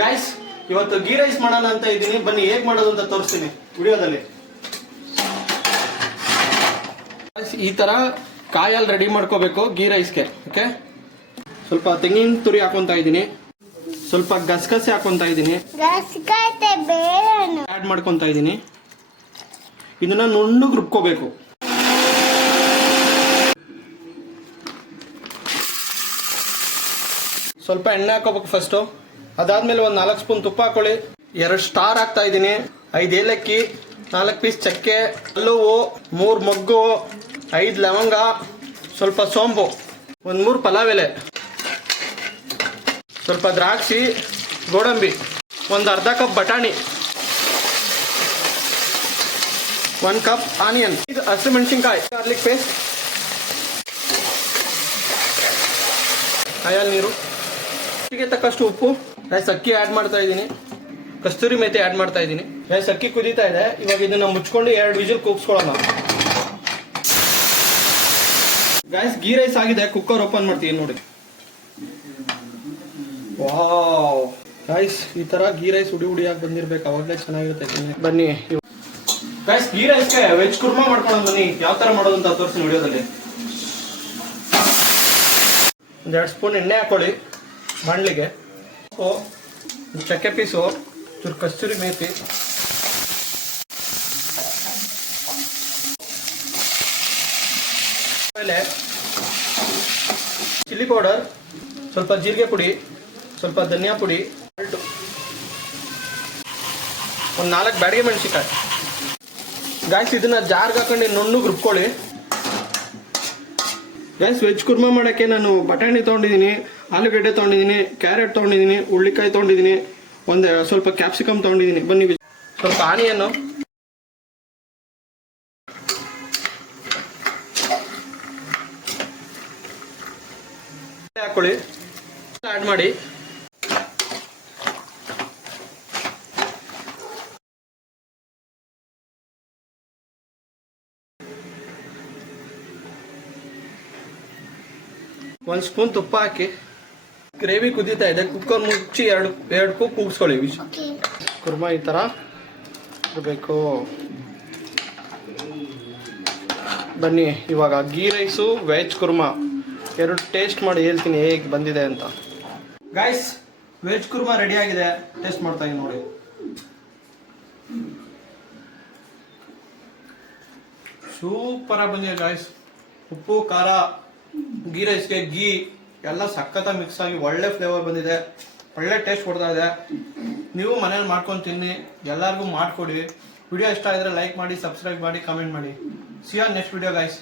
Guys ಇವತ್ತು ghee rice ಮಾಡೋಣ ಅಂತ ಇದ್ದೀನಿ. ಬನ್ನಿ ಹೇಗ್ ಮಾಡೋದು ಅಂತ ತೋರಿಸ್ತೀನಿ ವಿಡಿಯೋದಲ್ಲಿ. ಈ ತರ ಕಾಯಲ್ಲಿ ರೆಡಿ ಮಾಡ್ಕೋಬೇಕು ಗೀ ರೈಸ್ಗೆ. ಓಕೆ, ಸ್ವಲ್ಪ ತೆಂಗಿನ ತುರಿ ಹಾಕೊಂತ ಇದ್ದೀನಿ, ಸ್ವಲ್ಪ ಗಸಗಸೆ ಹಾಕೊಂತ ಇದ್ದೀನಿ, ಆಡ್ ಮಾಡ್ಕೊಂತ ಇದ್ದೀನಿ. ಇದನ್ನ ನುಣ್ಣಗೆ ರುಬ್ಕೋಬೇಕು. ಸ್ವಲ್ಪ ಎಣ್ಣೆ ಹಾಕೋಬೇಕು ಫಸ್ಟು. ಅದಾದ್ಮೇಲೆ ಒಂದು 4 ಸ್ಪೂನ್ ತುಪ್ಪ ಹಾಕೊಳ್ಳಿ. 2 ಸ್ಟಾರ್ ಹಾಕ್ತಾ ಇದ್ದೀನಿ, 5 ಏಲಕ್ಕಿ, 4 ಪೀಸ್ ಚಕ್ಕೆ, ಹಲ್ಲುವು, 3 ಮೊಗ್ಗು, 5 ಲವಂಗ, ಸ್ವಲ್ಪ ಸೋಂಪು, 1 3 ಪಲಾವ್ ಎಲೆ, ಸ್ವಲ್ಪ ದ್ರಾಕ್ಷಿ, ಗೋಡಂಬಿ, ಒಂದು ಅರ್ಧ ಕಪ್ ಬಟಾಣಿ, 1 ಕಪ್ ಆನಿಯನ್, ಇದು ಹಸಿಮೆಣಸಿನ್ಕಾಯಿ, ಗಾರ್ಲಿಕ್ ಪೇಸ್ಟ್, ಕಾಯಲ್ಲಿ ನೀರು, ರುಚಿಗೆ ತಕ್ಕಷ್ಟು ಉಪ್ಪು. ರೈಸ್ ಅಕ್ಕಿ ಆ್ಯಡ್ ಮಾಡ್ತಾ ಇದ್ದೀನಿ, ಕಸ್ತೂರಿ ಮೇಥಿ ಆ್ಯಡ್ ಮಾಡ್ತಾ ಇದ್ದೀನಿ. ರೈಸ್ ಅಕ್ಕಿ ಕುದೀತಾ ಇದೆ. ಇವಾಗ ಇದನ್ನ ಮುಚ್ಕೊಂಡು 2 ವಿಜಿಲ್ ಕೂಗಿಸ್ಕೊಳ್ಳೋಣ. ಗೈಸ್ ಗೀ ರೈಸ್ ಆಗಿದೆ. ಕುಕ್ಕರ್ ಓಪನ್ ಮಾಡ್ತೀನಿ ನೋಡಿ. ವಾವ್ ಗೈಸ್, ಈ ತರ ಗೀ ರೈಸ್ ಉಡಿಯಾಗಿ ಬಂದಿರ್ಬೇಕು, ಅವಾಗಲೇ ಚೆನ್ನಾಗಿರುತ್ತೆ. ಬನ್ನಿ ಗೈಸ್, ಗೀ ರೈಸ್ಗೆ ವೆಜ್ ಕುರ್ಮಾ ಮಾಡ್ಕೊಳ್ಳೋಣ. ಬನ್ನಿ ಯಾವ ತರ ಮಾಡೋದು ಅಂತ ತೋರಿಸ್ತೀನಿ ವಿಡಿಯೋದಲ್ಲಿ. 1 ಸ್ಪೂನ್ ಎಣ್ಣೆ ಹಾಕೊಳ್ಳಿ ಬಾಣಲಿಗೆ. ಚಕ್ಕೆ ಪೀಸು, ಚೂರು ಕಸ್ತೂರಿ ಮೇಥಿ, ಆಮೇಲೆ ಚಿಲ್ಲಿ ಪೌಡರ್, ಸ್ವಲ್ಪ ಜೀರಿಗೆ ಪುಡಿ, ಸ್ವಲ್ಪ ಧನಿಯಾ ಪುಡಿ, ಒಂದು 4 ಬ್ಯಾಡಗಿ ಮೆಣಸಿನಕಾಯಿ. ಗಾಯ್ಸ್ ಇದನ್ನ ಜಾರ್ಗೆ ಹಾಕೊಂಡು ನುಣ್ಣಗೆ ರುಬ್ಕೊಳ್ಳಿ. ಗೈಸ್ ವೆಜ್ ಕುರ್ಮಾ ಮಾಡೋಕ್ಕೆ ನಾನು ಬಟಾಣಿ ತೊಗೊಂಡಿದ್ದೀನಿ, ಆಲೂಗಡ್ಡೆ ತೊಗೊಂಡಿದ್ದೀನಿ, ಕ್ಯಾರೆಟ್ ತೊಗೊಂಡಿದ್ದೀನಿ, ಹುಳ್ಳಿಕಾಯಿ ತೊಗೊಂಡಿದ್ದೀನಿ, ಒಂದು ಸ್ವಲ್ಪ ಕ್ಯಾಪ್ಸಿಕಮ್ ತೊಗೊಂಡಿದ್ದೀನಿ. ಬನ್ನಿ, ಸ್ವಲ್ಪ ಆನಿಯನ್ನು ಹಾಕೊಳ್ಳಿ, ಆ್ಯಡ್ ಮಾಡಿ. ಒಂದು ಸ್ಪೂನ್ ತುಪ್ಪ ಹಾಕಿ. ಗ್ರೇವಿ ಕುದೀತಾ ಇದೆ. ಕುಕ್ಕರ್ ಮುಚ್ಚಿ 2 ಕೂಗ್ ಕೂಗಿಸ್ಕೊಳ್ಳಿ. ಕುರ್ಮಾ ಈ ಥರ ಇರಬೇಕು. ಬನ್ನಿ ಇವಾಗ ghee rice veg kurma 2 taste ಮಾಡಿ ಹೇಳ್ತೀನಿ ಹೇಗೆ ಬಂದಿದೆ ಅಂತ. ಗೈಸ್ ವೆಜ್ ಕುರ್ಮಾ ರೆಡಿ ಆಗಿದೆ, ಟೇಸ್ಟ್ ಮಾಡ್ತಾ ಇದ್ದೀನಿ ನೋಡಿ. ಸೂಪರ್ ಆಗಿ ಬಂದಿದೆ ಗೈಸ್. ಉಪ್ಪು ಖಾರ, ಗೀ ರೈಸ್ಗೆ ಗೀ ಎಲ್ಲ ಸಖತ್ತಾಗಿ ಮಿಕ್ಸ್ ಆಗಿ ಒಳ್ಳೆ ಫ್ಲೇವರ್ ಬಂದಿದೆ, ಒಳ್ಳೆ ಟೇಸ್ಟ್ ಕೊಡ್ತಾ ಇದೆ. ನೀವು ಮನೇಲಿ ಮಾಡ್ಕೊಂಡು ತಿನ್ನಿ, ಎಲ್ಲರಿಗೂ ಮಾಡಿಕೊಡಿ. ವಿಡಿಯೋ ಇಷ್ಟ ಆಗಿದ್ರೆ ಲೈಕ್ ಮಾಡಿ, ಸಬ್ಸ್ಕ್ರೈಬ್ ಮಾಡಿ, ಕಮೆಂಟ್ ಮಾಡಿ. See you next video guys.